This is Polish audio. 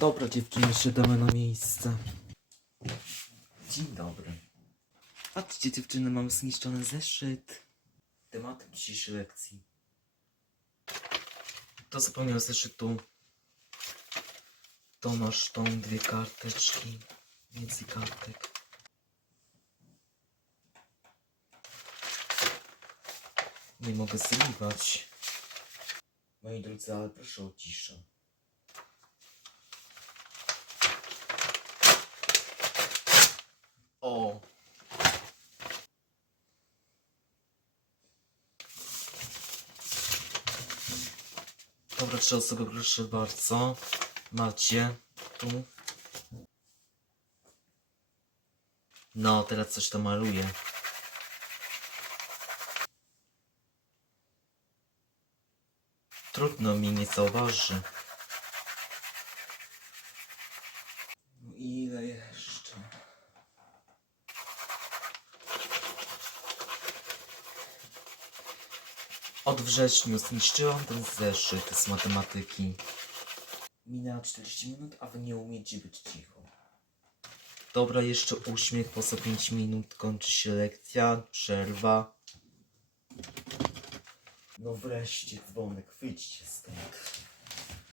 Dobra dziewczyny, siadamy na miejsce. Dzień dobry. Patrzcie dziewczyny, mamy zniszczony zeszyt. Tematem dzisiejszej lekcji. To zapomniał zeszytu. To masz tą dwie karteczki. Więcej kartek. Nie mogę zrywać. Moi drodzy, ale proszę o ciszę. O! Dobra, trzy osoby, proszę bardzo. Macie tu. No, teraz coś to maluje. Trudno mi nie zauważy. Ile jeszcze? Od wrześniu zniszczyłam ten zeszyt z matematyki. Minęło 40 minut, a wy nie umiecie być cicho. Dobra, jeszcze uśmiech, po co 5 minut kończy się lekcja, przerwa. No wreszcie dzwonek, wyjdźcie stąd.